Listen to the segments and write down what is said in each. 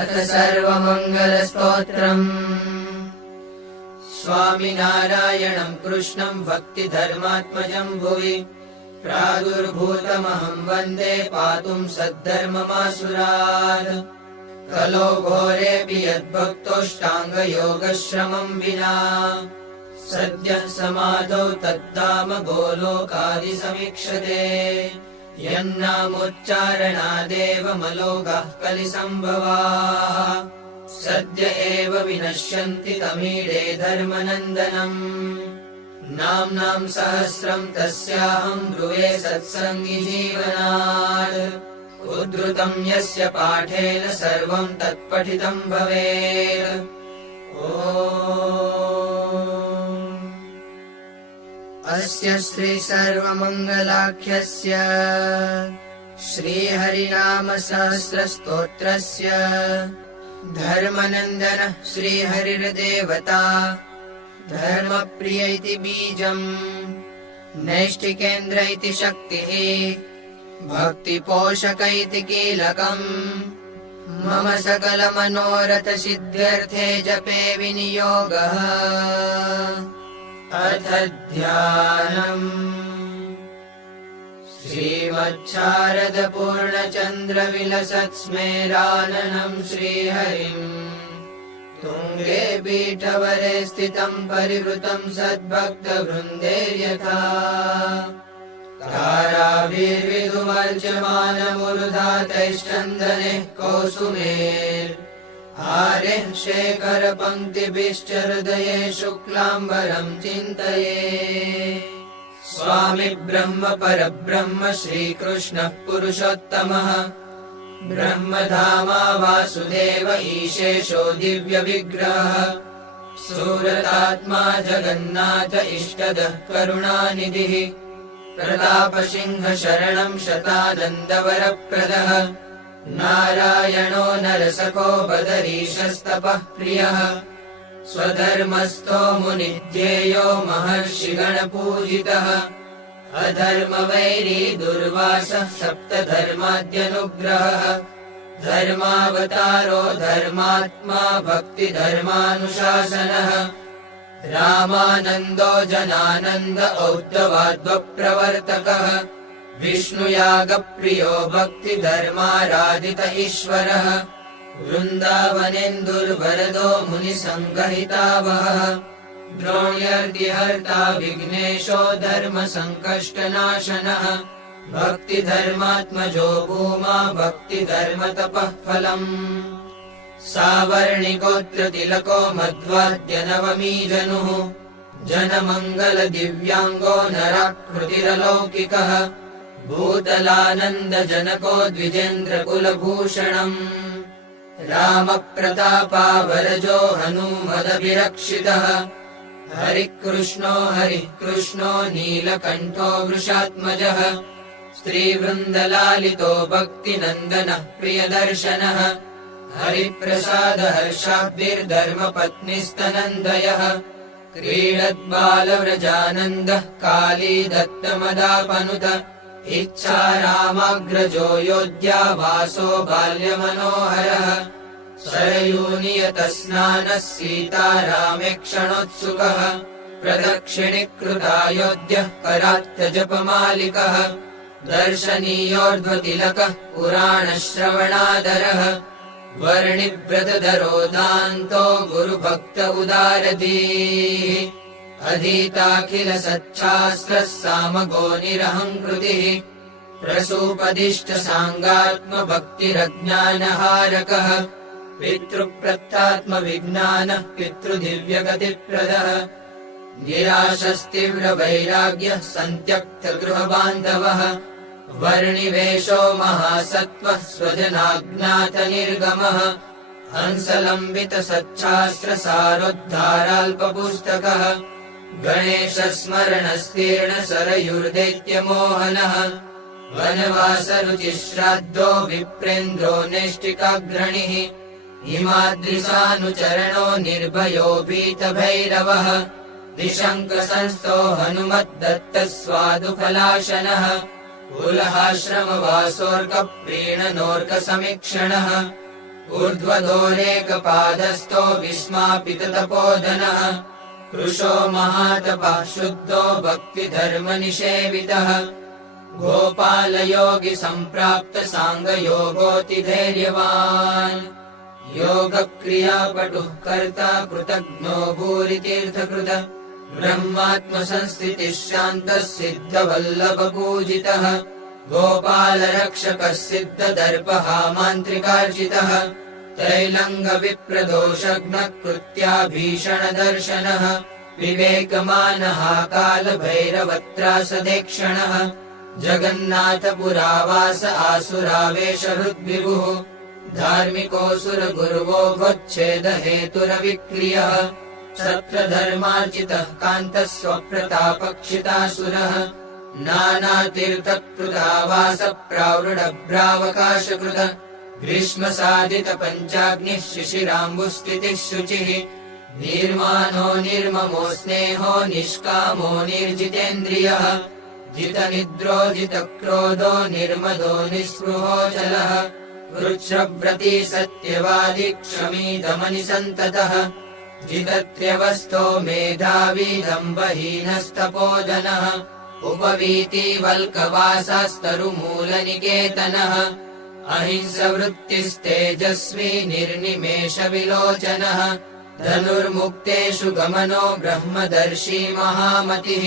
अथ सर्वमङ्गलस्तोत्रम्। स्वामिनारायणम् कृष्णम् भक्तिधर्मात्मजम् भुवि प्रादुर्भूतमहम् वन्दे पातुम् सद्धर्ममासुरात्। कलो घोरेऽपि यद्भक्तोऽष्टाङ्गयोगश्रमम् विना सद्यः समाधौ तद्धाम गोलोकादिसमीक्षते। यन्नामोच्चारणादेव मलोगाः कलिसम्भवाः सद्य एव विनश्यन्ति तमीडे धर्मनन्दनम्। नाम्नाम् सहस्रम् तस्याहम् ब्रुवे सत्सङ्गि जीवनात्। उद्धृतम् यस्य पाठेन सर्वम् तत्पठितम् भवेत्। अस्य श्री सर्वमङ्गलाख्यस्य श्रीहरिनाम सहस्रस्तोत्रस्य धर्मनन्दन श्रीहरिर्देवता धर्मप्रिय इति बीजम् नैष्ठिकेन्द्र इति शक्तिः भक्तिपोषक इति कीलकम् मम सकलमनोरथ सिद्ध्यर्थे जपे विनियोगः। अथ ध्यानम्। श्रीमच्छारदपूर्णचन्द्रविलसत्स्मेराननम् श्रीहरिम् तुङ्गे पीठवरे स्थितम् परिवृतम् सद्भक्तवृन्देर्यथा ताराभिर्विधुमर्च्यमानमुरुधातैश्चन्दनैः कौसुमेर् आरेः शेखरपङ्क्तिभिश्च हृदये शुक्लाम्बरम् चिन्तये। स्वामी ब्रह्म परब्रह्म श्रीकृष्णः पुरुषोत्तमः ब्रह्मधामा वासुदेव ईशेषो दिव्यविग्रहः सुरतात्मा जगन्नाथ इष्टदः करुणानिधिः प्रतापसिंह शरणम् शतानन्दवरप्रदः नारायणो नरसखो बदरीशस्तपः प्रियः स्वधर्मस्थो मुनिध्येयो महर्षिगणपूजितः अधर्मवैरी दुर्वासः सप्तधर्माद्यनुग्रहः धर्मावतारो धर्मात्मा भक्तिधर्मानुशासनः रामानन्दो जनानन्द औद्धवाद्वप्रवर्तकः विष्णुयागप्रियो भक्तिधर्माराधित ईश्वरः वृन्दावनेन्दुर्वरदो मुनिसङ्गहितावहः द्रोण्यर्तिहर्ता विघ्नेशो धर्मसङ्कष्टनाशनः भक्तिधर्मात्मजो भूमा भक्तिधर्मतपः फलम् सावर्णिकोत्रतिलको मध्वाद्यनवमी जनुः जनमङ्गलदिव्याङ्गो नराकृतिरलौकिकः भूतलानन्दजनको द्विजेन्द्रकुलभूषणम् रामप्रतापावरजो हनूमदभिरक्षितः हरिकृष्णो हरिः कृष्णो नीलकण्ठो वृषात्मजः स्त्रीवृन्दलालितो भक्तिनन्दनः प्रियदर्शनः हरिप्रसाद हर्षाब्धिर्धर्मपत्निस्तनन्दयः क्रीडद्बालव्रजानन्दः काली दत्तमदापनुत इच्छारामाग्रजो योध्या वासो बाल्यमनोहरः सरयूनियतस्नानः सीतारामेक्षणोत्सुकः प्रदक्षिणीकृतायोध्यः करात्यजपमालिकः दर्शनीयोर्ध्वतिलकः पुराणश्रवणादरः वर्णिव्रतधरो दान्तो गुरुभक्त उदारधीः अधीताखिल सच्छास्त्रः सामगो निरहङ्कृतिः प्रसूपदिष्ट साङ्गात्मभक्तिरज्ञानहारकः पितृप्रत्यात्मविज्ञानः पितृदिव्यगतिप्रदः निराशस्तीव्रवैराग्यः सन्त्यक्तगृहबान्धवः वर्णिवेशो महासत्त्वः स्वजनाज्ञातनिर्गमः हंसलम्बितसच्छास्त्रसारोद्धाराल्पपुस्तकः गणेशस्मरणस्तीर्णसरयुर्दैत्यमोहनः वनवासरुचिश्राद्धो विप्रेन्द्रो नैष्टिकाग्रणिः हिमाद्रिसानुचरणो निर्भयो भीतभैरवः दिशङ्कसंस्थो हनुमद्दत्तस्वादुफलाशनः कुलहाश्रमवासोऽर्कप्रीणनोऽर्कसमीक्षणः ऊर्ध्वदोरेकपादस्थो विस्मापिततपोधनः कृशो महातपः शुद्धो भक्तिधर्मनिषेवितः गोपालयोगि सम्प्राप्त साङ्गयोगोऽतिधैर्यवान् योगक्रियापटुः कर्ता कृतज्ञो भूरितीर्थकृत ब्रह्मात्मसंस्थितिः शान्तः सिद्धवल्लभपूजितः गोपालरक्षकः सिद्धदर्पः मान्त्रिकार्चितः त्रैलङ्गविप्रदोषघ्नः कृत्या भीषणदर्शनः विवेकमानः कालभैरवत्रासदेक्षणः जगन्नाथपुरावास आसुरावेशहृद्विभुः धार्मिकोऽसुरगुरुवोऽच्छेदहेतुरविक्रियः सत्रधर्मार्जितः कान्तः स्वप्रतापक्षितासुरः नानातीर्थकृतावासप्रावृढभ्रावकाशकृत ग्रीष्मसाधितपञ्चाग्निः शिशिराम्बुस्थितिः शुचिः निर्मानो निर्ममो स्नेहो निष्कामो निर्जितेन्द्रियः जितनिद्रो जितक्रोधो निर्मदो निःस्पृहोऽचलः वृक्षव्रती सत्यवादी क्षमी दमनिसन्ततः जितत्र्यवस्थो मेधावी दम्भहीनस्तपोधनः उपवीतिवल्कवासस्तरुमूलनिकेतनः अहिंसवृत्तिस्तेजस्वी निर्निमेषविलोचनः धनुर्मुक्तेषु गमनो ब्रह्मदर्शी महामतिः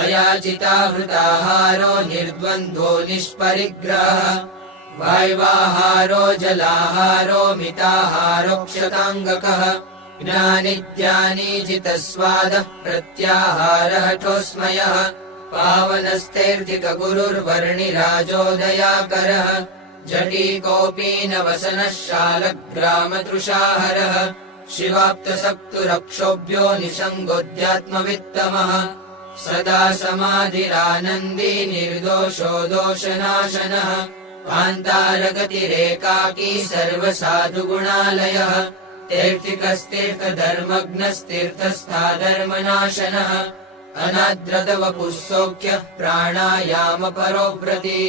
अयाचिताहृताहारो निर्द्वन्द्वो निष्परिग्रहः वाय्वाहारो जलाहारो मिताहारोक्षताङ्गकः ज्ञानिज्ञानीजितस्वादः प्रत्याहारहठोस्मयः पावनस्तेऽर्थिकगुरुर्वर्णिराजोदयाकरः जटीकोऽपीनवसनः शालग्रामतृषाहरः शिवाप्तसक्तुरक्षोभ्यो निसङ्गोऽध्यात्मवित्तमः सदा समाधिरानन्दी निर्दोषो दोषनाशनः कान्तारगतिरेकाकी सर्वसाधुगुणालयः तीर्थिकस्तीर्थधर्मज्ञस्तीर्थस्थाधर्मनाशनः अनाद्रतवपुः सौख्यः प्राणायामपरोव्रती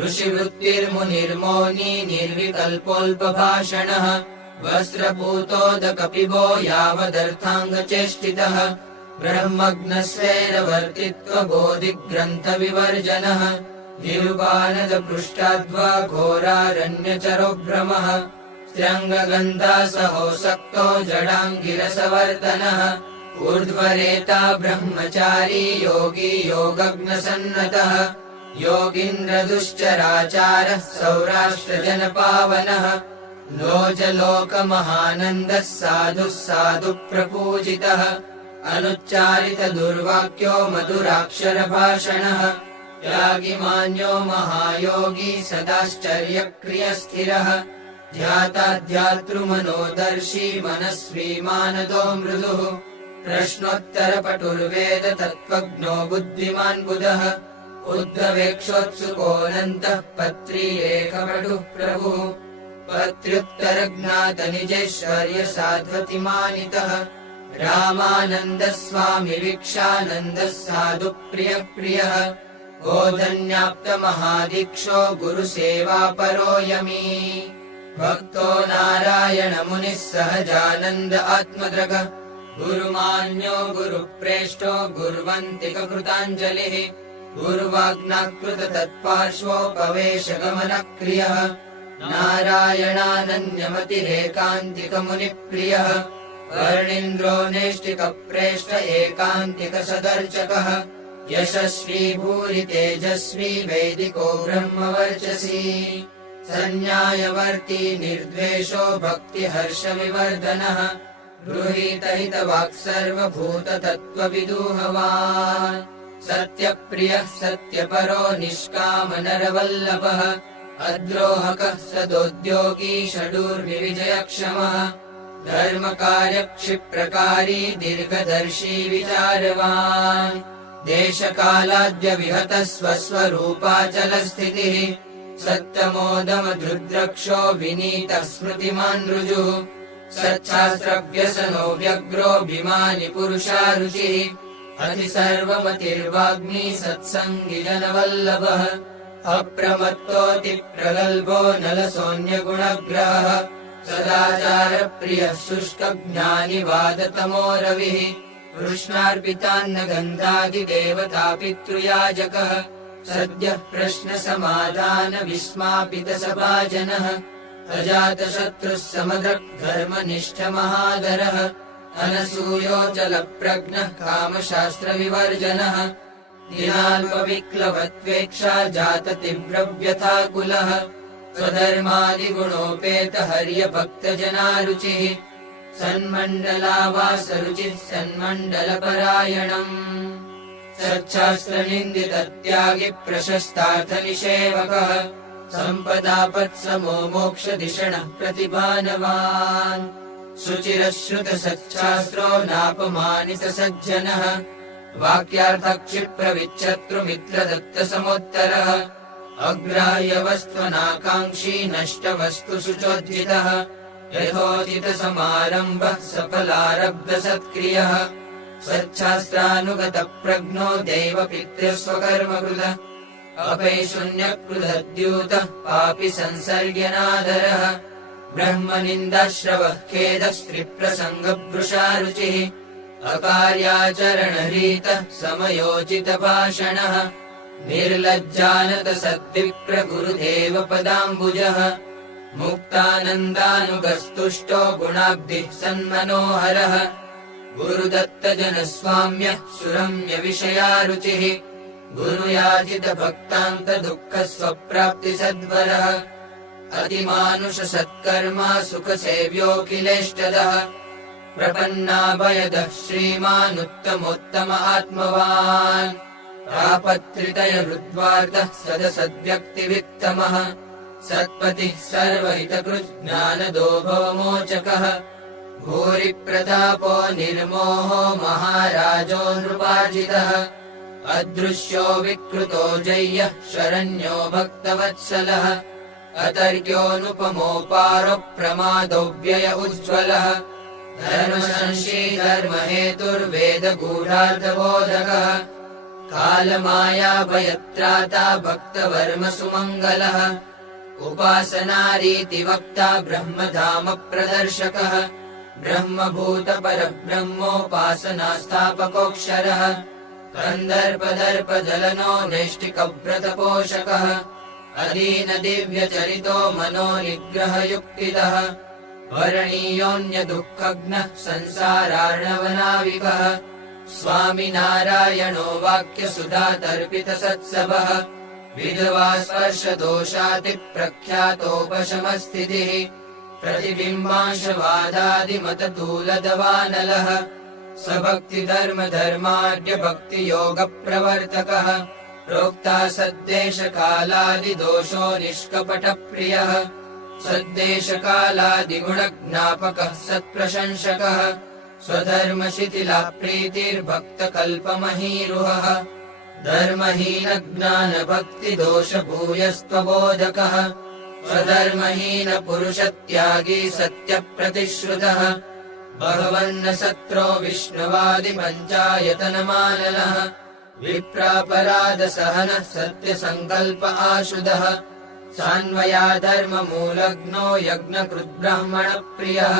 ऋषिवृत्तिर्मुनिर्मौनी निर्विकल्पोऽल्पभाषणः वस्त्रपूतोदकपिबो यावदर्थाङ्गचेष्टितः ब्रह्मज्ञस्वेरवर्तित्वबोधिग्रन्थविवर्जनः निरुपानदपृष्ठाद्वा घोरारण्यचरो भ्रमः स्त्र्यङ्गगन्धासहो सक्तो जडाङ्गिरसवर्तनः ऊर्ध्वरेता ब्रह्मचारी योगी योगज्ञसन्नतः योगीन्द्रदुश्चराचारः सौराष्ट्रजनपावनः लोचलोकमहानन्दः साधुः साधुप्रपूजितः अनुच्चारितदुर्वाक्यो मधुराक्षरभाषणः त्यागिमान्यो महायोगी सदाश्चर्यक्रियस्थिरः ध्याताध्यातृमनोदर्शी मनस्वी मानदो मृदुः प्रश्नोत्तरपटुर्वेद तत्त्वज्ञो बुद्धिमान् बुधः उद्धवेक्षोत्सुकोऽनन्तः पत्री एकपटुः प्रभुः पत्र्युत्तरज्ञातनिजैश्वर्यसाध्वतिमानितः रामानन्दः स्वामी वीक्षानन्दः साधुप्रियः प्रियः गोधन्याप्तमहादीक्षो गुरुसेवापरो यमी भक्तो नारायणमुनिः सहजानन्द आत्मद्रगः गुरुमान्यो गुरुप्रेष्ठो गुर्वन्तिककृताञ्जलिः गुरुवाग्नाकृततत्पार्श्वोपवेशगमनक्रियः नारायणानन्यमतिरेकान्तिकमुनिप्रियः वर्णीन्द्रो नैष्टिकप्रेष्ठ एकान्तिकसदर्चकः यशस्वी भूरि तेजस्वी वैदिको ब्रह्मवर्चसी सन्न्यायवर्ती निर्द्वेषो भक्तिहर्षविवर्धनः गृहीतहितवाक् सर्वभूततत्त्वविदूहवान् सत्यप्रियः सत्यपरो निष्कामनरवल्लभः अद्रोहकः सदोद्योगी षडूर्विविजयक्षमः धर्मकार्यक्षिप्रकारी दीर्घदर्शी विचारवान् देशकालाद्यविहतः स्वस्वरूपाचलस्थितिः सत्तमोदमधृद्रक्षो विनीतः स्मृतिमान् ऋजुः सच्छास्त्रव्यसनो व्यग्रोऽभिमानि पुरुषारुचिः अतिसर्वमतिर्वाग्मी सत्सङ्गि जनवल्लभः अप्रमत्तोऽति प्रगल्भो नलसोऽन्यगुणग्रहः सदाचारप्रियः शुष्कज्ञानि वादतमो रविः कृष्णार्पितान्नगन्धादिदेवतापितृयाजकः सद्यः प्रश्नसमाधानविस्मापितसभाजनः अजातशत्रुः समदृग्धर्मनिष्ठमहादरः अनसूयोऽचलप्रज्ञः कामशास्त्रविवर्जनः दिनाल्पविक्लवत्वेक्षा जाततीव्रव्यथाकुलः स्वधर्मादिगुणोपेतहर्यभक्तजनारुचिः सन्मण्डलावासरुचिः सन्मण्डलपरायणम् सच्छास्त्रनिन्दितत्यागि प्रशस्तार्थनिषेवकः सम्पदापत्समो मोक्षधिषणः प्रतिभानवान् शुचिरश्रुतसच्छास्त्रो नापमानितसज्जनः वाक्यार्थक्षिप्रविच्छत्रुमित्रदत्तसमोत्तरः अग्राह्यवस्त्वनाकाङ्क्षी नष्टवस्तुषुचोद्धितः यथोचितसमारम्भः सफलारब्धसत्क्रियः सच्छास्त्रानुगतप्रज्ञो देवपितृस्वकर्मकृतः अपैशून्यकृतद्यूतः पापि संसर्ग्यनादरः ब्रह्मनिन्दाश्रवः खेदस्त्रिप्रसङ्गभृशारुचिः अकार्याचरणरीतः समयोचितभाषणः निर्लज्जानतसद्विप्रगुरुदेवपदाम्बुजः मुक्तानन्दानुगस्तुष्टो गुणाब्धिः सन्मनोहरः गुरुदत्तजनस्वाम्यः सुरम्यविषयारुचिः गुरुयाचितभक्तान्तदुःखस्वप्राप्तिसद्वरः अतिमानुषसत्कर्मा सुखसेव्योऽखिलेष्टदः प्रपन्नाभयदः श्रीमानुत्तमोत्तम आत्मवान् आपत्रितयहृद्वार्तः सदसद्व्यक्तिवित्तमः सत्पतिः सर्वहितकृत् ज्ञानदो भवमोचकः भूरिप्रतापो निर्मोहो महाराजो नृपार्जितः अदृश्यो विकृतो जय्यः शरण्यो भक्तवत्सलः अतर्क्योऽनुपमोपारो प्रमादो व्यय उज्ज्वलः धर्मसंशी धर्महेतुर्वेदगूढार्थबोधकः कालमायाभयत्राता भक्तवर्मसुमङ्गलः उपासनारीतिवक्ता ब्रह्मधामप्रदर्शकः ब्रह्मभूतपरब्रह्मोपासनास्थापकोऽक्षरः कन्दर्पदर्पदलनो नैष्टिकव्रतपोषकः अदीनदिव्यचरितो मनोनिग्रहयुक्तिदः वरणीयोऽन्यदुःखघ्नः संसारार्णवनाविकः स्वामिनारायणो वाक्यसुधातर्पितसत्सवः विधवा स्पर्शदोषातिप्रख्यातोपशमस्थितिः प्रतिबिम्बांशवादादिमततूलदवानलः स्वभक्तिधर्मधर्माढ्यभक्तियोगप्रवर्तकः प्रोक्ता सद्देशकालादिदोषो निष्कपटप्रियः सद्देशकालादिगुणज्ञापकः सत्प्रशंसकः स्वधर्मशिथिला प्रीतिर्भक्तकल्पमहीरुहः धर्महीनज्ञानभक्तिदोषभूयस्त्वबोधकः स्वधर्महीनपुरुषत्यागी सत्यप्रतिश्रुतः भगवन्न सत्रो विष्णुवादिपञ्चायतनमाननः विप्रापराधसहनः सत्यसङ्कल्प आशुदः सान्वयाधर्ममूलग्नो यज्ञकृद्ब्राह्मणप्रियः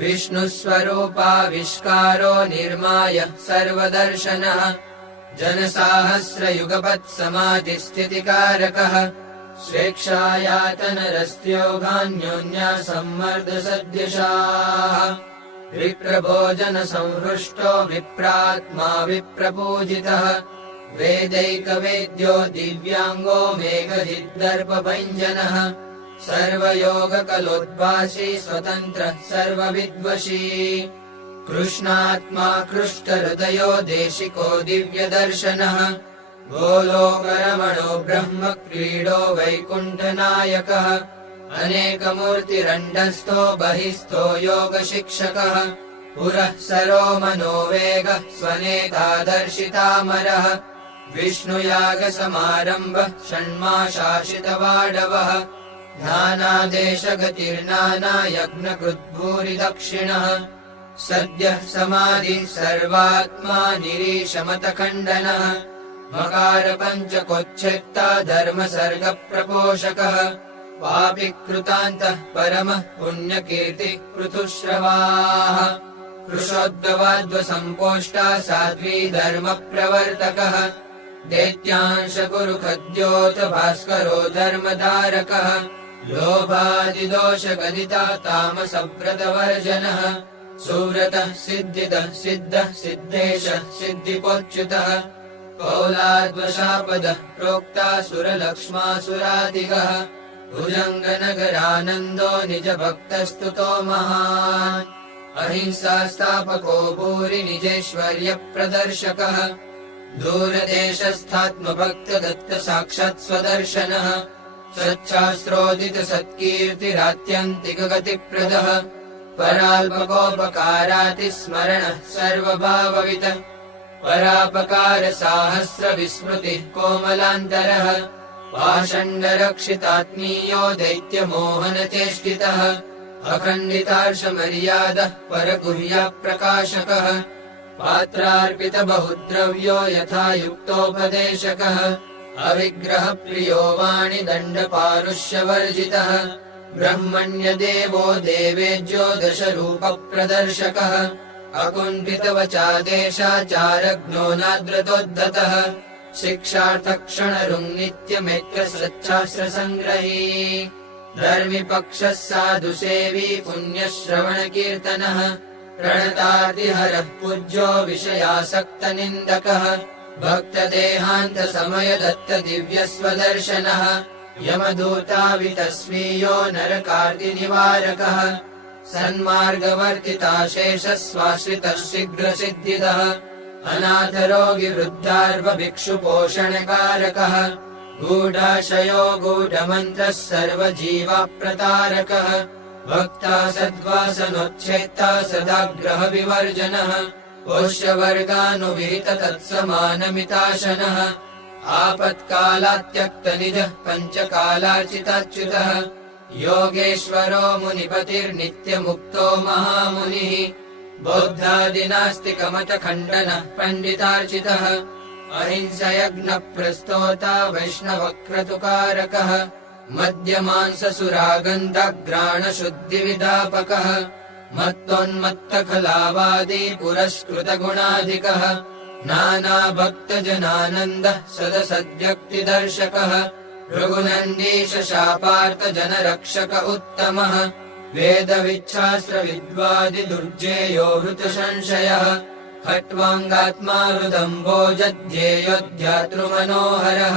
विष्णुस्वरूपाविष्कारो निर्माय सर्वदर्शनः जनसाहस्रयुगपत्समाधिस्थितिकारकः स्वेच्छायातनरस्त्योगान्योन्यासम्मर्दसद्यशाः विप्रभोजनसंहृष्टो विप्रात्मा विप्रपूजितः वेदैकवेद्यो दिव्याङ्गो मेघजिद्दर्पभञ्जनः सर्वयोगकलोद्भासी स्वतन्त्रः सर्वविद्वशी कृष्णात्मा कृष्टहृदयो देशिको दिव्यदर्शनः गोलोकरमणो ब्रह्मक्रीडो वैकुण्ठनायकः अनेकमूर्तिरण्डस्थो बहिस्थो योगशिक्षकः पुरः सरो मनोवेगः स्वनेतादर्शितामरः विष्णुयागसमारम्भः षण्माशासितवाडवः नानादेशगतिर्नानायज्ञकृद्भूरिदक्षिणः सद्यः समाधिः सर्वात्मा निरीशमतखण्डनः मकार पञ्चकोच्छेत्ता धर्मसर्ग प्रपोषकः पापि कृतान्तः परमः पुण्यकीर्ति पृथुश्रवाः कृशोद्भवाद्वसम्पोष्टा साध्वी धर्मप्रवर्तकः दैत्यांश गुरुखद्योत भास्करो धर्मधारकः लोभादिदोषगदिता तामसव्रतवर्जनः सुव्रतः सिद्धिदः सिद्धः सिद्धेशः सिद्धिपोच्युतः कौलाद्वशापदः प्रोक्ता सुरलक्ष्मासुरादिगः भुजङ्गनगरानन्दो निजभक्तस्तुतो महान् अहिंसास्थापको भूरि निजेश्वर्यप्रदर्शकः दूरदेशस्थात्मभक्तदत्त साक्षात् स्वदर्शनः सच्छास्त्रोदित सत्कीर्तिरात्यन्तिकगतिप्रदः पराल्पकोपकारातिस्मरणः सर्वभाववितः परापकार साहस्र विस्मृतिः कोमलान्तरः पाषण्डरक्षितात्मीयो दैत्यमोहनचेष्टितः अखण्डितार्षमर्यादः परगुह्यप्रकाशकः पात्रार्पित बहुद्रव्यो यथा युक्तोपदेशकः अविग्रहप्रियो वाणिदण्डपारुष्यवर्जितः ब्रह्मण्यदेवो देवेज्यो दशरूपप्रदर्शकः अकुण्ठितवचादेशाचारज्ञो नाद्रतोद्धतः शिक्षार्थक्षणरुङ्नित्यमेत्रसच्छास्त्रसङ्ग्रही धर्मिपक्षः साधुसेवी पुण्यश्रवणकीर्तनः प्रणतार्तिहरः पूज्यो विषयासक्तनिन्दकः भक्तदेहान्तसमयदत्त दिव्यस्वदर्शनः यमदूतावितस्वीयो नरकार्तिनिवारकः सन्मार्गवर्तिताशेषस्वाश्रितः शीघ्रसिद्धिदः अनाथरोगिवृद्धार्वभिक्षुपोषणकारकः गूढाशयो गूढमन्त्रः सर्वजीवाप्रतारकः भक्ता सद्वासनोच्छेत्ता सदाग्रहविवर्जनः पोष्यवर्गानुविहित तत्समानमिताशनः आपत्कालात्यक्तनिजः पञ्चकालार्चिताच्युतः योगेश्वरो मुनिपतिर्नित्यमुक्तो महामुनिः बौद्धादिनास्तिकमतखण्डनः पण्डितार्चितः अहिंसयज्ञप्रस्तोता वैष्णवक्रतुकारकः मद्यमांससुरागन्धघ्राणशुद्धिविदापकः मत्तोन्मत्तखलावादी पुरस्कृतगुणाधिकः नानाभक्तजनानन्दः सदसद्व्यक्तिदर्शकः भृगुनन्दीशशापार्तजनरक्षक उत्तमः वेदविच्छास्त्रविद्वादिदुर्जेयो हृतसंशयः खट्वाङ्गात्मा हृदम्बोजध्येयोऽध्यातृमनोहरः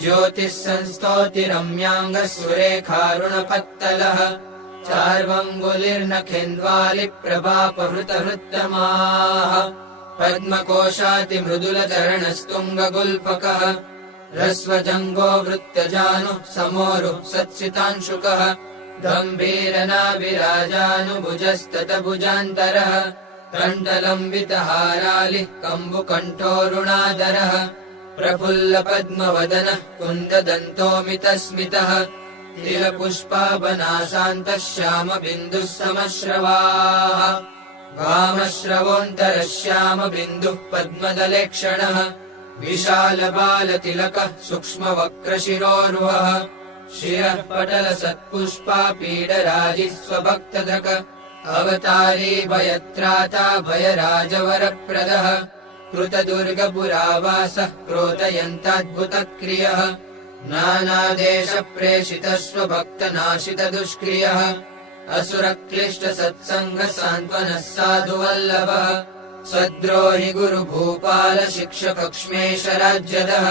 ज्योतिः संस्तोतिरम्याङ्गः सुरेखारुणपत्तलः चार्वङ्गुलिर्नखेन्द्वालिप्रभापहृतहृत्तमाः पद्मकोशातिमृदुलचरणस्तुङ्गगुल्फकः ह्रस्वजङ्गो वृत्तजानुः समोरुः सत्सितांशुकः गम्भीरनाभिराजानुभुजस्ततभुजान्तरः कण्ठलम्बितहारालिः कम्बुकण्ठोरुणाधरः प्रफुल्लपद्मवदनः कुन्ददन्तोमितस्मितः तिलपुष्पाभनासान्तः श्यामबिन्दुः समश्रवाः वामश्रवोऽन्तरः श्यामबिन्दुः पद्मदलेक्षणः विशालबालतिलकः सूक्ष्मवक्रशिरोरुहः शिरः पटलसत्पुष्पापीडराजिः स्वभक्तधृक अवतारी भयत्राता भयराजवरप्रदः कृतदुर्गपुरावासः क्रोधयन्ताद्भुतक्रियः नानादेशप्रेषितः स्वभक्तनाशितदुष्क्रियः असुरक्लिष्टसत्सङ्गसान्त्वनः साधुवल्लभः सद्रोहि गुरुभूपाल शिक्षकक्ष्मेशराज्यदः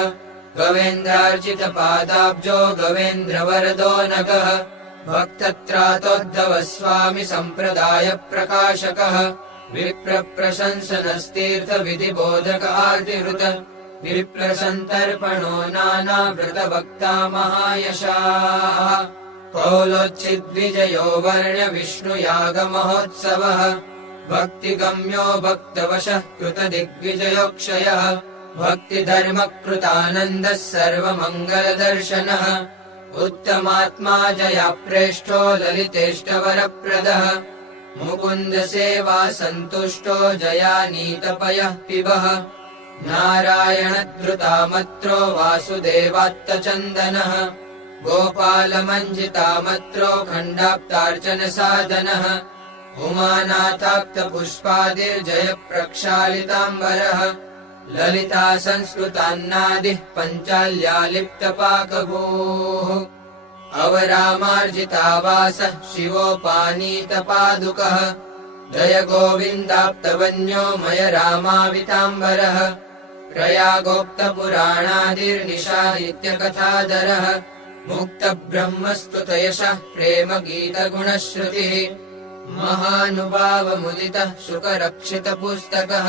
गवेन्द्रार्चितपादाब्जो गवेन्द्रवरदो नगः भक्तत्रातोद्धव स्वामी सम्प्रदायप्रकाशकः विप्रप्रशंसनस्तीर्थविधिबोधक आर्तिहृत विप्रसन्तर्पणो नानाव्रतभक्ता महायशाः कौलोच्छिद्विजयो वर्ण्यविष्णुयागमहोत्सवः भक्तिगम्यो भक्तवशः कृतदिग्विजयोक्षयः भक्तिधर्मकृतानन्दः सर्वमङ्गलदर्शनः उत्तमात्मा जयाप्रेष्ठो ललितेष्टवरप्रदः मुकुन्दसेवा सन्तुष्टो जयानीतपयः पिबः नारायणधृतामत्रो वासुदेवात्तचन्दनः गोपालमञ्जितामत्रो खण्डाप्तार्चनसाधनः उमानाथाप्तपुष्पादिर्जयप्रक्षालिताम्बरः ललिता संस्कृतान्नादिः पञ्चाल्यालिप्तपाकभूः अवरामार्जितावासः शिवोपानीतपादुकः जय गोविन्दाप्तवन्यो मय रामाविताम्बरः प्रयागोक्तपुराणादिर्निशादित्यकथाधरः मुक्तब्रह्मस्तुतयशः प्रेमगीतगुणश्रुतिः महानुभावमुदितः शुकरक्षितपुस्तकः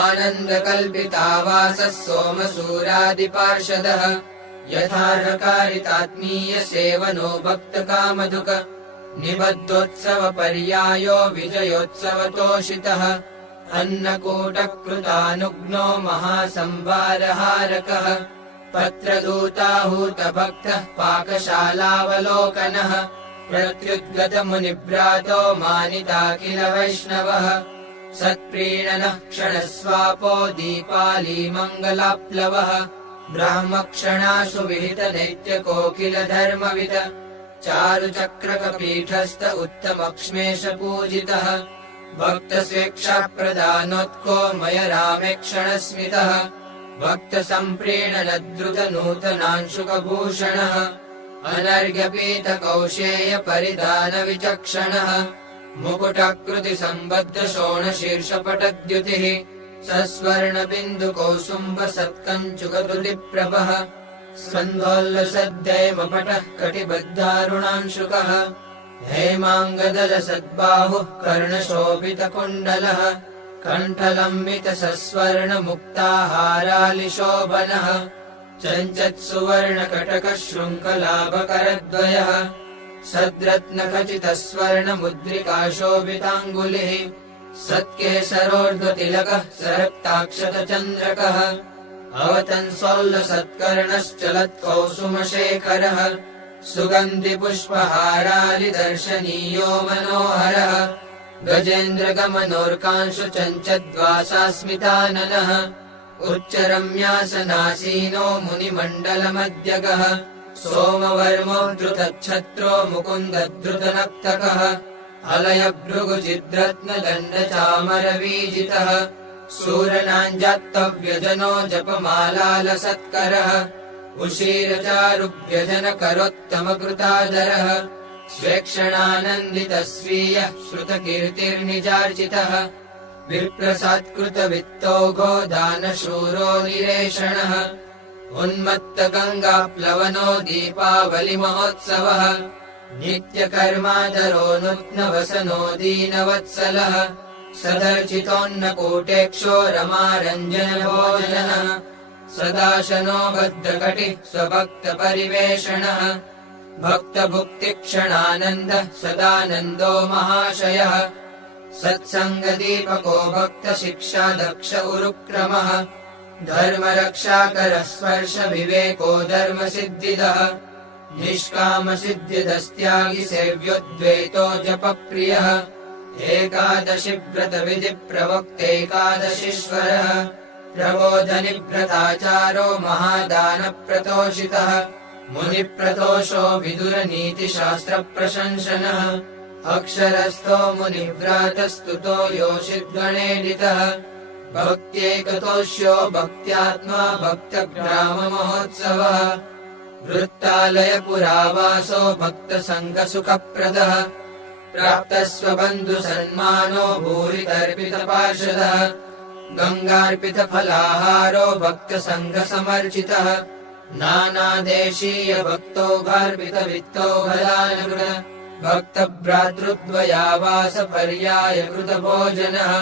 आनन्दकल्पितावासः सोमसूरादिपार्षदः यथार्हकारितात्मीयसेवनो भक्तकामधुक निबद्धोत्सवपर्यायो विजयोत्सवतोषितः अन्नकूटकृतानुग्नो महासंभारहारकः पत्रदूताहूतभक्तः पाकशालावलोकनः प्रत्युद्गतमुनिभ्रातो मानिताखिल वैष्णवः सत्प्रीणनः क्षणस्वापो दीपालीमङ्गलाप्लवः ब्राह्मक्षणासु विहितदैत्यकोकिलधर्मविद चारुचक्रकपीठस्थ उत्तमक्ष्मेशपूजितः भक्तस्वेच्छाप्रदानोत्को मय रामे क्षणस्मितः भक्तसम्प्रीणनद्रुतनूतनांशुकभूषणः अनर्घ्यपीतकौशेयपरिधानविचक्षणः मुकुटाकृतिसम्बद्धशोणशीर्षपटद्युतिः सस्वर्णबिन्दुकौसुम्बसत्कञ्चुकधृतिप्रभः स्कन्धोल्लसद्धैमपटः कटिबद्धारुणांशुकः हेमाङ्गदलसद्बाहुः कर्णशोभितकुण्डलः कण्ठलम्बितसस्वर्णमुक्ताहारालिशोभनः चञ्चत्सुवर्णकटकः शृङ्खलाभकरद्वयः सद्रत्नखचितस्वर्णमुद्रिकाशोभिताङ्गुलिः सत्केसरोर्ध्वतिलकः सरक्ताक्षतचन्द्रकः अवतंसोल्लसत्कर्णश्चलत्कौसुमशेखरः सुगन्धिपुष्पहारालिदर्शनीयो मनोहरः गजेन्द्रगमनोर्कांशु चञ्चद्वासास्मिताननः उच्चरम्यासनासीनो मुनिमण्डलमध्यगः सोमवर्मो धृतच्छत्रो मुकुन्दधृतनक्तकः अलयभृगुजिद्रत्नदण्डचामरवीजितः सूरनाञ्जात्तव्यजनो जपमालालसत्करः उशीरचारुभ्यजनकरोत्तमकृतादरः स्वेक्षणानन्दितस्वीयः श्रुतकीर्तिर्निजार्जितः विप्रसात्कृतवित्तौघो दानशूरो निरेषणः उन्मत्तगङ्गाप्लवनो दीपावलिमहोत्सवः नित्यकर्मादरो नुत्नवसनो दीनवत्सलः सदर्चितोन्नकूटेक्षो रमारञ्जनभोजनः सदाशनो बद्धकटिः स्वभक्तपरिवेषणः भक्तभुक्तिक्षणानन्दः सदानन्दो महाशयः सत्सङ्गदीपको भक्तशिक्षादक्ष उरुक्रमः धर्मरक्षाकरः स्पर्शविवेको धर्मसिद्धिदः निष्कामसिद्धिदस्त्यागि सेव्योद्वैतो जपप्रियः एकादशिव्रतविधिप्रवक्तेकादशीश्वरः प्रबोधनिभ्रताचारो महादानप्रतोषितः मुनिप्रतोषो विदुरनीतिशास्त्रप्रशंसनः अक्षरस्थो मुनिव्रातस्तुतो योषिद्गणेडितः भक्त्यैकतोष्यो भक्त्यात्मा भक्तग्राममहोत्सवः वृत्तालयपुरावासो भक्तसङ्गसुखप्रदः प्राप्तस्वबन्धुसन्मानो भूरितर्पितपार्षदः गङ्गार्पितफलाहारो भक्तसङ्घसमर्चितः नानादेशीयभक्तौघार्पितवित्तौघलानुकृत भक्तभ्रातृद्वयावासपर्यायकृतभोजनः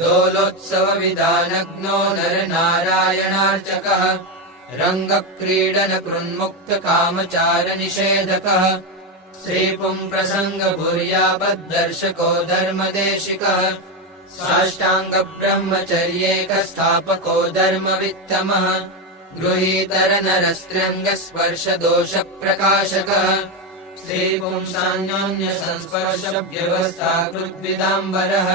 दोलोत्सवविधानग्नो नरनारायणार्चकः रङ्गक्रीडनकृन्मुक्तकामचारनिषेधकः श्रीपुंप्रसङ्गभूर्यापद्दर्शको धर्मदेशिकः साष्टाङ्गब्रह्मचर्येकस्थापको धर्मवित्तमः गृहीतरनरस्त्रङ्गस्पर्शदोषप्रकाशकः श्रीपुंसान्योन्यसंस्पर्शव्यवस्थाकृद्विदाम्बरः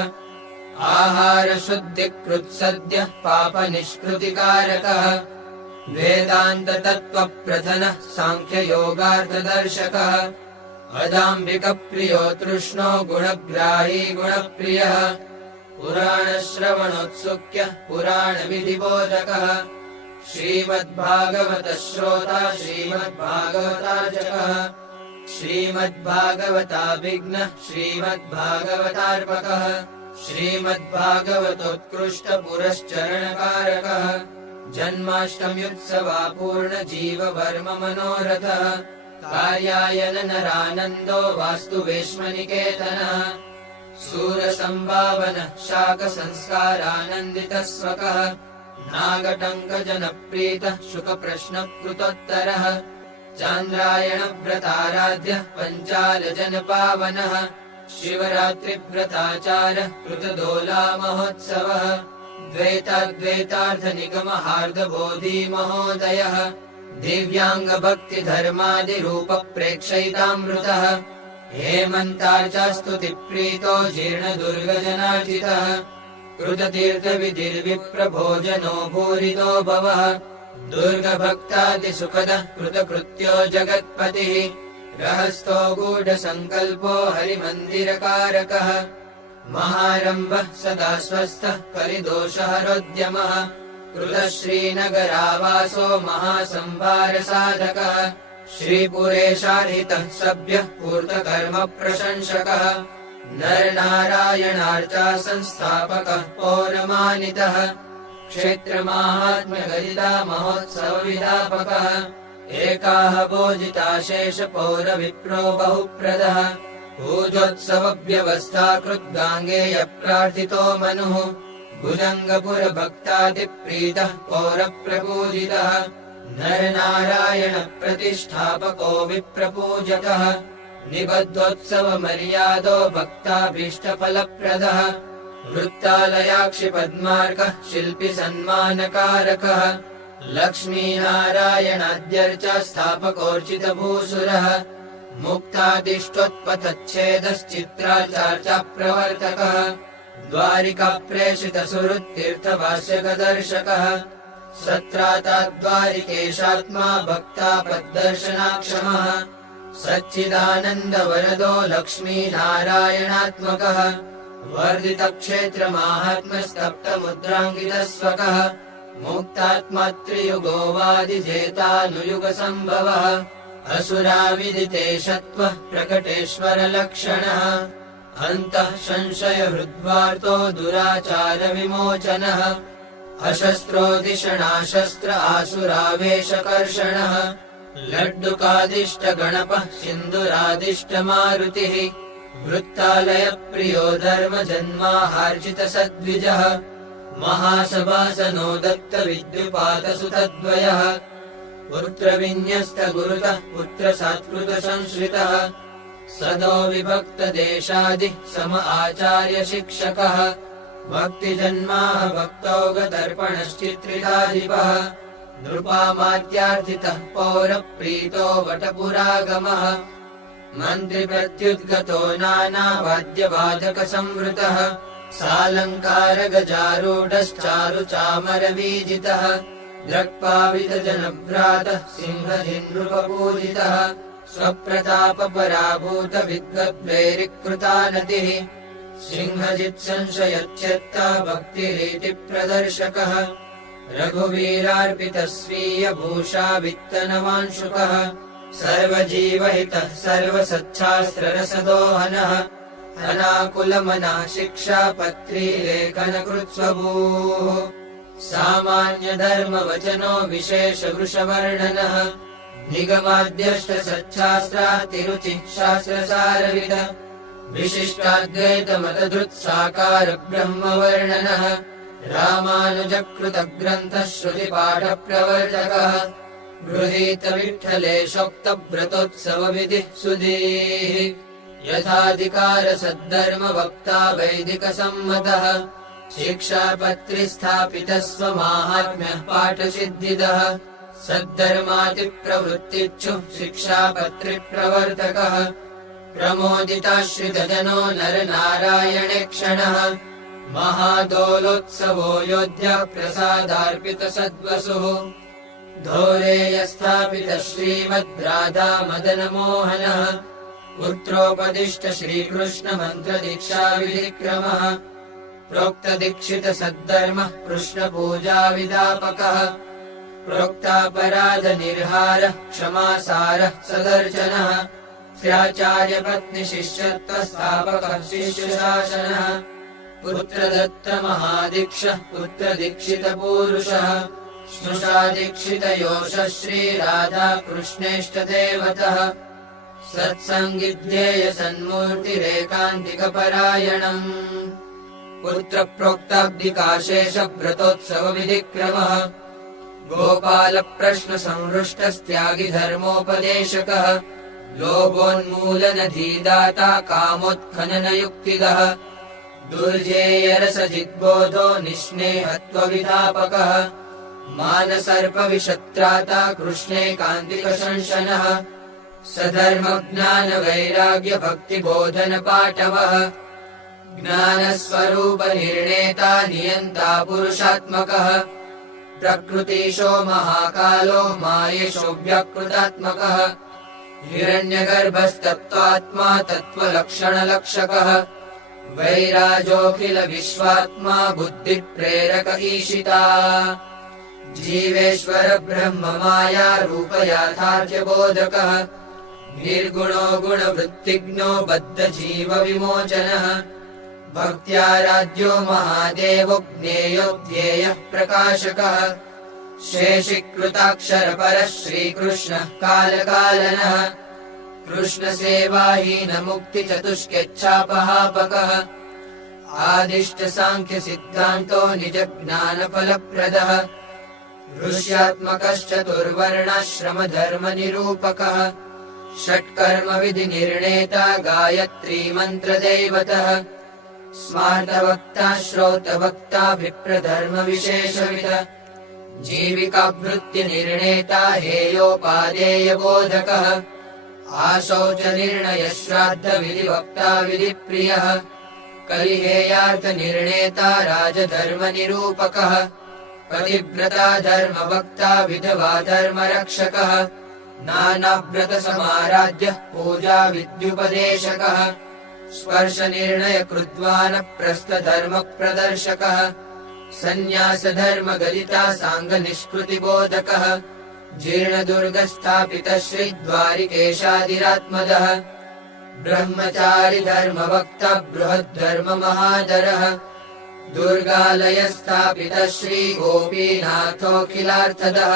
आहारशुद्धिकृत्सद्यः पापनिष्कृतिकारकः वेदान्ततत्त्वप्रधनः साङ्ख्ययोगार्थदर्शकः अदाम्बिकप्रियो तृष्णो गुणग्राही गुणप्रियः पुराणश्रवणोत्सुक्यः पुराणविधिबोधकः श्रीमद्भागवतः श्रोता श्रीमद्भागवतार्चकः श्रीमद्भागवताभिज्ञः श्रीमद्भागवतार्पकः श्रीमद्भागवतोत्कृष्टपुरश्चरणकारकः जन्माष्टम्युत्सवापूर्णजीववर्ममनोरथः कार्यायन नरानन्दो वास्तुवेश्मनिकेतनः सूरसंभावनः शाकसंस्कारानन्दितः स्वकः नागटङ्कजनप्रीतः शुकप्रश्नकृतोत्तरः चान्द्रायणव्रताराध्यः पञ्चालजनपावनः शिवरात्रिव्रताचारः कृतदोलामहोत्सवः द्वैताद्वैतार्थनिगमहार्दबोधी महोदयः दिव्याङ्गभक्तिधर्मादिरूपप्रेक्षयितामृतः हेमन्तार्चास्तुतिप्रीतो जीर्णदुर्गजनार्जितः कृततीर्थविधिर्विप्रभोजनो भूरितो भवः दुर्गभक्तादिसुखदः कृतकृत्यो जगत्पतिः रहस्तो गूढसङ्कल्पो हरिमन्दिरकारकः महारम्भः सदा स्वस्थः कलिदोषहरोद्यमः कृतः श्रीनगरावासो महासंभारसाधकः श्रीपुरेशार्हितः सभ्यः पूर्तकर्मप्रशंसकः नरनारायणार्चा संस्थापकः पौरमानितः क्षेत्रमाहात्म्यगदिता महोत्सवविधापकः एकाः भोजिताशेषपौरविप्रो बहुप्रदः पूजोत्सवव्यवस्थाकृद्गाङ्गेयप्रार्थितो मनुः भुजङ्गपुरभक्तादिप्रीतः पौरप्रपूजितः नरनारायणप्रतिष्ठापको विप्रपूजकः निबद्धोत्सवमर्यादो भक्ताभीष्टफलप्रदः वृत्तालयाक्षिपद्मार्कः शिल्पिसन्मानकारकः लक्ष्मीनारायणाद्यर्चा स्थापकोर्चितभूसुरः मुक्तादिष्टोत्पथच्छेदश्चित्राचार्चाप्रवर्तकः द्वारिकाप्रेषितसुहृत्तीर्थभाष्यकदर्शकः सत्राताद्वारिकेशात्मा भक्तापद्दर्शनाक्षमः सच्चिदानन्दवरदो लक्ष्मीनारायणात्मकः वर्धितक्षेत्रमाहात्म्यस्तप्तमुद्राङ्कितस्वकः मुक्तात्मा त्रियुगोवादिजेतानुयुगसम्भवः असुराविदितेशत्वः प्रकटेश्वरलक्षणः अन्तः संशयहृद्वार्तो दुराचारविमोचनः अशस्त्रोदिषणाशस्त्र आसुरावेशकर्षणः लड्डुकादिष्टगणपः सिन्दुरादिष्टमारुतिः वृत्तालयप्रियो धर्मजन्माहार्जितसद्विजः महासभासनो दत्तविद्युपातसुतद्वयः पुत्रविन्यस्तगुरुतः पुत्रसात्कृतसंश्रितः सदो विभक्तदेशादि सम आचार्यशिक्षकः भक्तिजन्माः भक्तौगतर्पणश्चित्रिताधिपः नृपामात्यार्थितः पौरप्रीतो वटपुरागमः मन्त्रिप्रत्युद्गतो नानावाद्यवादकसंवृतः सालङ्कारगजारूढश्चारुचामरवीजितः द्रक्पावितजनभ्रातः सिंहधिनृपपूजितः स्वप्रतापपराभूतविद्वद्वैरिकृतानतिः सिंहजित्संशयच्छेत्ता भक्तिरीतिप्रदर्शकः रघुवीरार्पितस्वीयभूषा वित्तनवांशुकः सर्वजीवहितः सर्वसच्छास्त्ररसदोहनः अनाकुलमना शिक्षापत्री लेखनकृत्स्वभूः सामान्यधर्मवचनो विशेषवृषवर्णनः निगमाद्यष्टसच्छास्त्रातिरुचिः शास्त्रसारविद विशिष्टाद्वैतमतधृत्साकार ब्रह्मवर्णनः रामानुजकृतग्रन्थः श्रुतिपाठप्रवर्तकः गृहीतविठ्ठलेशोक्तव्रतोत्सवविधिः सुधीः यथाधिकारसद्धर्मवक्ता वैदिकसम्मतः शिक्षापत्रिस्थापितः स्वमाहात्म्यः पाठसिद्धिदः सद्धर्मातिप्रवृत्तिच्छुः शिक्षापत्रिप्रवर्तकः प्रमोदिताश्रितजनो नरनारायणे क्षणः महादोलोत्सवो योध्या प्रसादार्पितसद्वसुः धोरेयस्थापितः श्रीमद्राधा मदनमोहनः पुत्रोपदिष्ट श्रीकृष्णमन्त्रदीक्षाविधिक्रमः प्रोक्तदीक्षितसद्धर्मः कृष्णपूजाविदापकः प्रोक्तापराधनिर्हारः क्षमासारः सदर्शनः श्र्याचार्यपत्निशिष्यत्वस्थापकः शिष्यशासनः पुत्रदत्तमहादीक्षः पुत्रदीक्षितपूरुषः स्नुषादीक्षितयोषः श्रीराधाकृष्णेष्टदेवतः सत्सङ्गिध्येयसन्मूर्तिरेकान्तिकपरायणम् पुत्रप्रोक्ताब्दिकाशेषव्रतोत्सवविधिक्रमः गोपालप्रश्नसंहृष्टस्त्यागि धर्मोपदेशकः लोभोन्मूलनधीदाता कामोत्खननयुक्तिदः दुर्जेयरसजिद्बोधो निःस्नेहत्वविधापकः मानसर्पविषत्राता कृष्णेकान्तिकशंशनः सधर्मज्ञानवैराग्यभक्तिबोधनपाटवः ज्ञानस्वरूपनिर्णेता नियन्ता पुरुषात्मकः प्रकृतीशो महाकालो मायेशो व्यकृतात्मकः हिरण्यगर्भस्तत्त्वात्मा तत्त्वलक्षणलक्षकः वैराजोऽखिल विश्वात्मा बुद्धिप्रेरक ईशिता जीवेश्वर ब्रह्म माया रूपयाथार्यबोधकः निर्गुणो गुणवृत्तिज्ञो बद्धजीव विमोचनः भक्त्याराध्यो महादेवो ज्ञेयो ध्येयः प्रकाशकः शेषीकृताक्षरपरः श्रीकृष्णः कालकालनः कृष्णसेवाहीनमुक्तिचतुष्केच्छापहापकः आदिष्टसाङ्ख्यसिद्धान्तो निजज्ञानफलप्रदः ऋष्यात्मकश्चतुर्वर्णाश्रमधर्मनिरूपकः षट्कर्मविधिनिर्णेता गायत्रीमन्त्रदैवतः स्मार्तवक्ता श्रौतवक्ता विप्रधर्मविशेषविद जीविकावृत्तिनिर्णेता हेयोपादेयबोधकः आशौचनिर्णयश्राद्धविधिवक्ता विधिप्रियः कलिहेयार्थनिर्णेता राजधर्मनिरूपकः पतिव्रता धर्मवक्ता विधवा धर्मरक्षकः नानाव्रतसमाराध्यः पूजा विद्युपदेशकः स्पर्शनिर्णयकृद्वानप्रस्थधर्मप्रदर्शकः सन्न्यासधर्मगलिता साङ्गनिष्कृतिबोधकः जीर्णदुर्गस्थापितः श्रीद्वारिकेशादिरात्मदः ब्रह्मचारि धर्मवक्ता बृहद्धर्ममहादरः दुर्गालयस्थापितः श्रीगोपीनाथोऽखिलार्थदः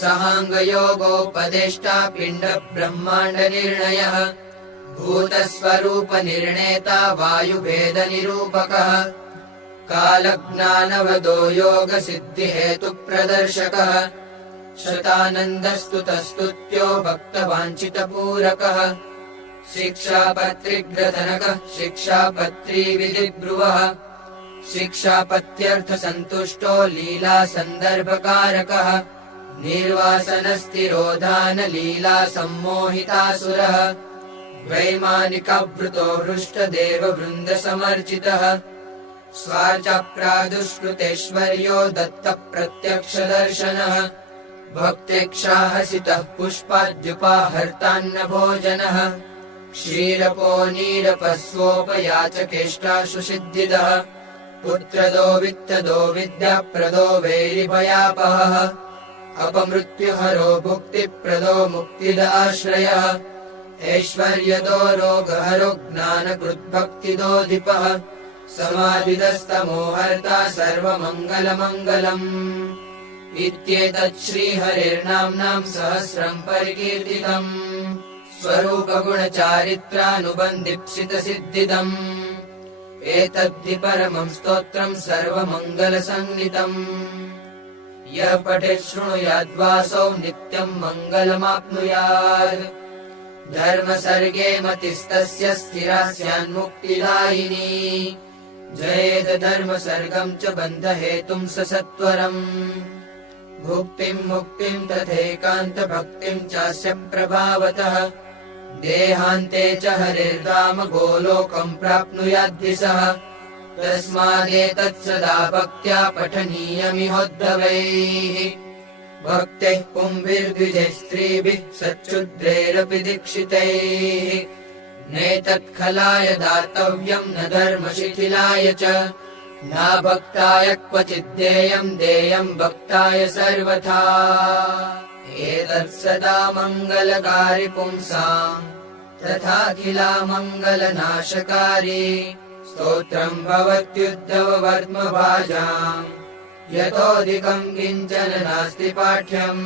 सहाङ्गयोगोपदेष्टा पिण्डब्रह्माण्डनिर्णयः भूतस्वरूपनिर्णेता वायुभेदनिरूपकः कालज्ञानवदो योगसिद्धिहेतुप्रदर्शकः शतानन्दस्तुतस्तुत्यो भक्तवाञ्छितपूरकः शिक्षापत्रिग्रधनकः शिक्षापत्रीविधिब्रुवः शिक्षापत्यर्थसन्तुष्टो लीलासन्दर्भकारकः निर्वासनस्तिरोधानलीलासम्मोहितासुरः वैमानिकवृतो हृष्टदेववृन्दसमर्चितः स्वार्चप्रादुष्कृतेश्वर्यो दत्तप्रत्यक्षदर्शनः भक्तेक्षाहसितः पुष्पाद्युपाहर्तान्नभोजनः क्षीरपो नीरपस्वोपयाचकेष्टाशु सिद्धिदः पुत्रदो वित्तदो विद्याप्रदो वैरिभयापहः अपमृत्युहरो भुक्तिप्रदो मुक्तिदाश्रयः ऐश्वर्यदो रोगहरो ज्ञानकृद्भक्तिदोऽधिपः समाधिदस्तमोहर्ता सर्वमङ्गलमङ्गलम् इत्येतत् श्रीहरेर्नाम्नाम् सहस्रम् परिकीर्तितम् स्वरूपगुणचारित्रानुबन्धिप्सितसिद्धिदम् एतद्धि परमम् स्तोत्रम् सर्वमङ्गलसंज्ञितम् यः पठेत् शृणुयाद्वासौ नित्यम् मङ्गलमाप्नुयात् धर्मसर्गे मतिस्तस्य स्थिरा स्यान्मुक्तिदायिनी जयेद धर्मसर्गम् च बन्धहेतुम् स सत्वरम् भुक्तिम् मुक्तिम् तथैकान्तभक्तिम् चास्य प्रभावतः देहान्ते च हरिर्धाम गोलोकम् प्राप्नुयाद्धि सः तस्मादेतत् सदा भक्त्या पठनीयमिहोद्धवैः भक्तेः पुंभिर्द्विजैः स्त्रीभिः सच्छूद्रैरपि दीक्षितैः नैतत् खलाय दातव्यम् न धर्मशिथिलाय च न भक्ताय क्वचित् देयम् भक्ताय सर्वथा एतत् सदा मङ्गलकारि पुंसाम् तथाखिला मङ्गलनाशकारी स्तोत्रम् भवत्युद्धववर्त्मभाजाम् यतोऽधिकम् किञ्चन नास्ति पाठ्यम्